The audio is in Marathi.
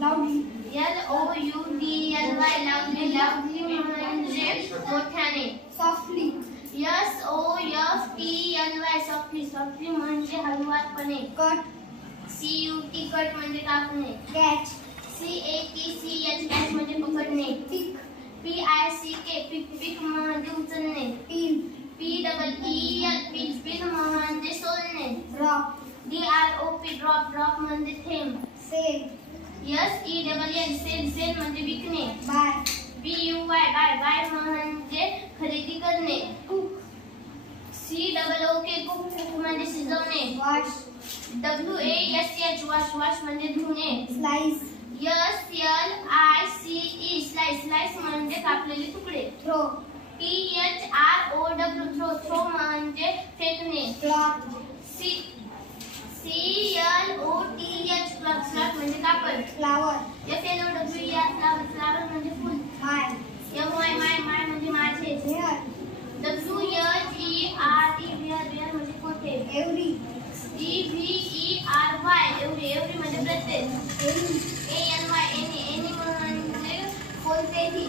लाऊडली. LOUDLY लाऊडली. लाऊडली म्हणजे मोठ्याने. सॉफ्टली. SOFTLY softly. सॉफ्टली म्हणजे हळुवारपणे. कट. CUT कट म्हणजे कापणे. कॅच. CATCH कॅच म्हणजे पकडणे. पिक. PICK पिक पिक म्हणजे उचलणे. पिन. PEEL पिक पिक म्हणजे सोलणे. ड्रॉप. DROP ड्रॉप ड्रॉप म्हणजे थेंब. सेल. SELL सेल सेल म्हणजे विकणे. बाय. BUY बाय बाय म्हणजे खरेदी करणे. कुक. COOK कुक कुक म्हणजे शिजवणे. वॉश. WASH वॉश वॉश म्हणजे धुणे. स्लाइस. SLICE स्लाइस स्लाइस म्हणजे कापलेले तुकडे. थ्रो. THROW थ्रो थ्रो म्हणजे फेकणे. क्लॉथ. CLOTH क्लॉथ क्लॉथ म्हणजे कापड. फ्लावर. FLOWER फ्लावर म्हणजे फूल. माय. MY माय म्हणजे माझे. हेअर. WHERE वेअर म्हणजे कोठे. एव्हरी. EVERY एव्हरी म्हणजे प्रत्येक. एनी. ANY एनी म्हणजे कोणतेही.